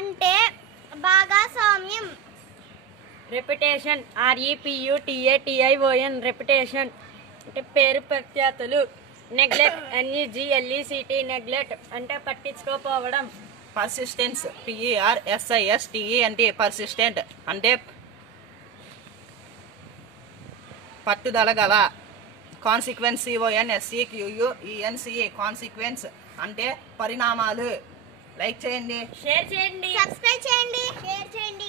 అంటే భాగస్వామ్యం. Reputation REPUTATION reputation అంటే పేరు ప్రఖ్యాతులు. నెగ్లెక్ట్ NEGLECT నెగ్లెక్ట్ అంటే పట్టించుకోపోవడం. పర్సిస్టెన్స్ PERSISTE అంటే పర్సిస్టెంట్ అంటే పట్టుదల గల. కాన్సిక్వెన్స్ CONSEQUENCE కాన్సిక్వెన్స్ అంటే పరిణామాలు. లైక్ చేయండి, షేర్ చేయండి, సబ్స్క్రైబ్ చేయండి, షేర్ చేయండి.